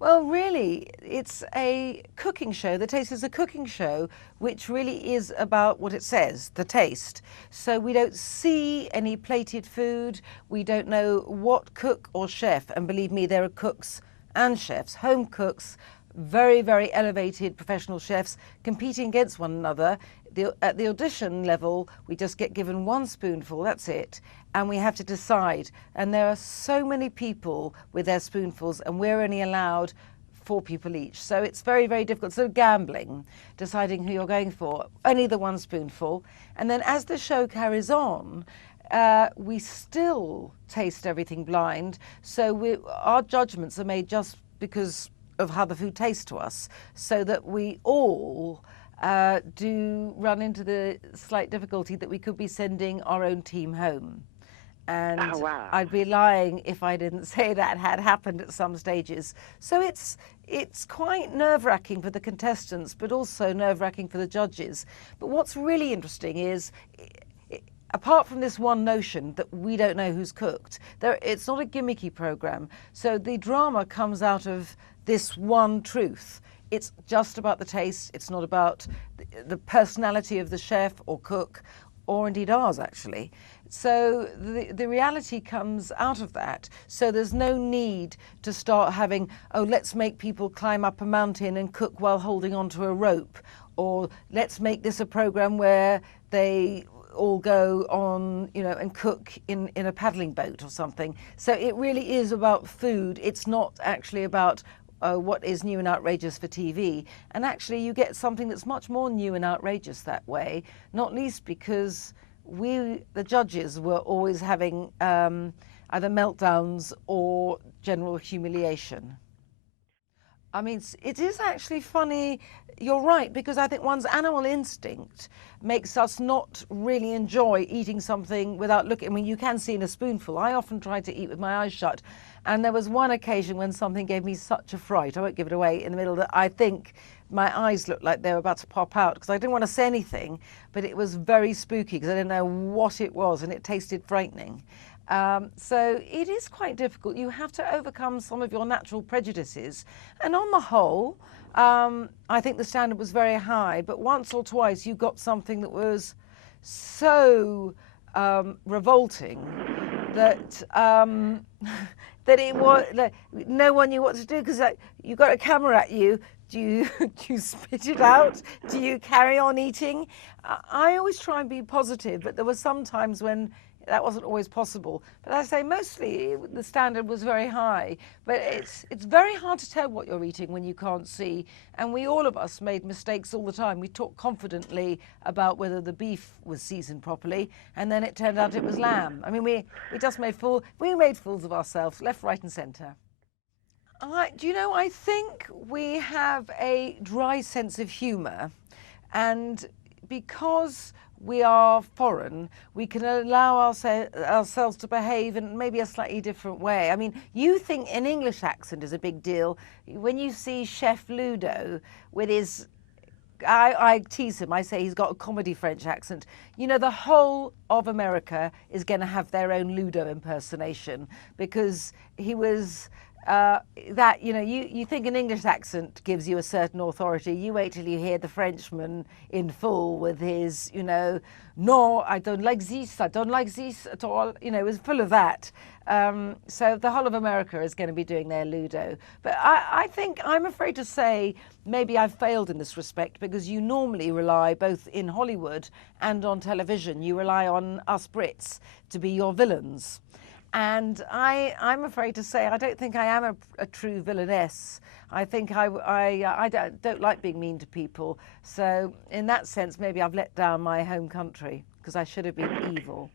Well, really, it's a cooking show. The Taste is a cooking show, which really is about what it says, the taste. So we don't see any plated food. We don't know what cook or chef, and believe me, there are cooks and chefs, home cooks, very, very elevated professional chefs competing against one another. At the audition level, we just get given one spoonful, that's it, and we have to decide. And there are so many people with their spoonfuls, and we're only allowed 4 people each. So it's very, very difficult. So gambling, deciding who you're going for, only the one spoonful. And then as the show carries on, we still taste everything blind. So our judgments are made just because of how the food tastes to us, so that we all do run into the slight difficulty that we could be sending our own team home. And Oh, wow. I'd be lying if I didn't say that had happened at some stages. So it's quite nerve-wracking for the contestants, but also nerve-wracking for the judges. But what's really interesting is, apart from this one notion that we don't know who's cooked, it's not a gimmicky program. So the drama comes out of this one truth. It's just about the taste. It's not about the personality of the chef or cook, or indeed ours, actually. So the reality comes out of that. So there's no need to start having, oh, let's make people climb up a mountain and cook while holding onto a rope, or let's make this a program where they all go on, and cook in a paddling boat or something. So it really is about food. It's not actually about what is new and outrageous for TV. And actually you get something that's much more new and outrageous that way, not least because the judges, were always having either meltdowns or general humiliation. I mean, it is actually funny, you're right, because I think one's animal instinct makes us not really enjoy eating something without looking. I mean, you can see in a spoonful. I often try to eat with my eyes shut. And there was one occasion when something gave me such a fright, I won't give it away, in the middle, that I think my eyes looked like they were about to pop out, because I didn't want to say anything, but it was very spooky because I didn't know what it was, and it tasted frightening. So it is quite difficult. You have to overcome some of your natural prejudices. And on the whole, I think the standard was very high, but once or twice you got something that was so revolting that that it was, like, no one knew what to do, because you got a camera at you. Do you spit it out? Do you carry on eating? I always try and be positive, but there were some times when that wasn't always possible. But as I say, mostly the standard was very high. But it's very hard to tell what you're eating when you can't see. And all of us made mistakes all the time. We talked confidently about whether the beef was seasoned properly, and then it turned out it was lamb. I mean, we made fools of ourselves, left, right, and centre. Do you know, I think we have a dry sense of humour, and because we are foreign, we can allow ourselves to behave in maybe a slightly different way. I mean, you think an English accent is a big deal. When you see Chef Ludo with his, I tease him, I say he's got a comedy French accent. You know, the whole of America is going to have their own Ludo impersonation, because he was... you think an English accent gives you a certain authority. You wait till you hear the Frenchman in full with his, no, I don't like this at all. It was full of that. So the whole of America is going to be doing their Ludo. But I think, I'm afraid to say, maybe I've failed in this respect, because you normally rely, both in Hollywood and on television, you rely on us Brits to be your villains. And I'm afraid to say I don't think I am a true villainess. I think I don't like being mean to people. So in that sense, maybe I've let down my home country, because I should have been evil.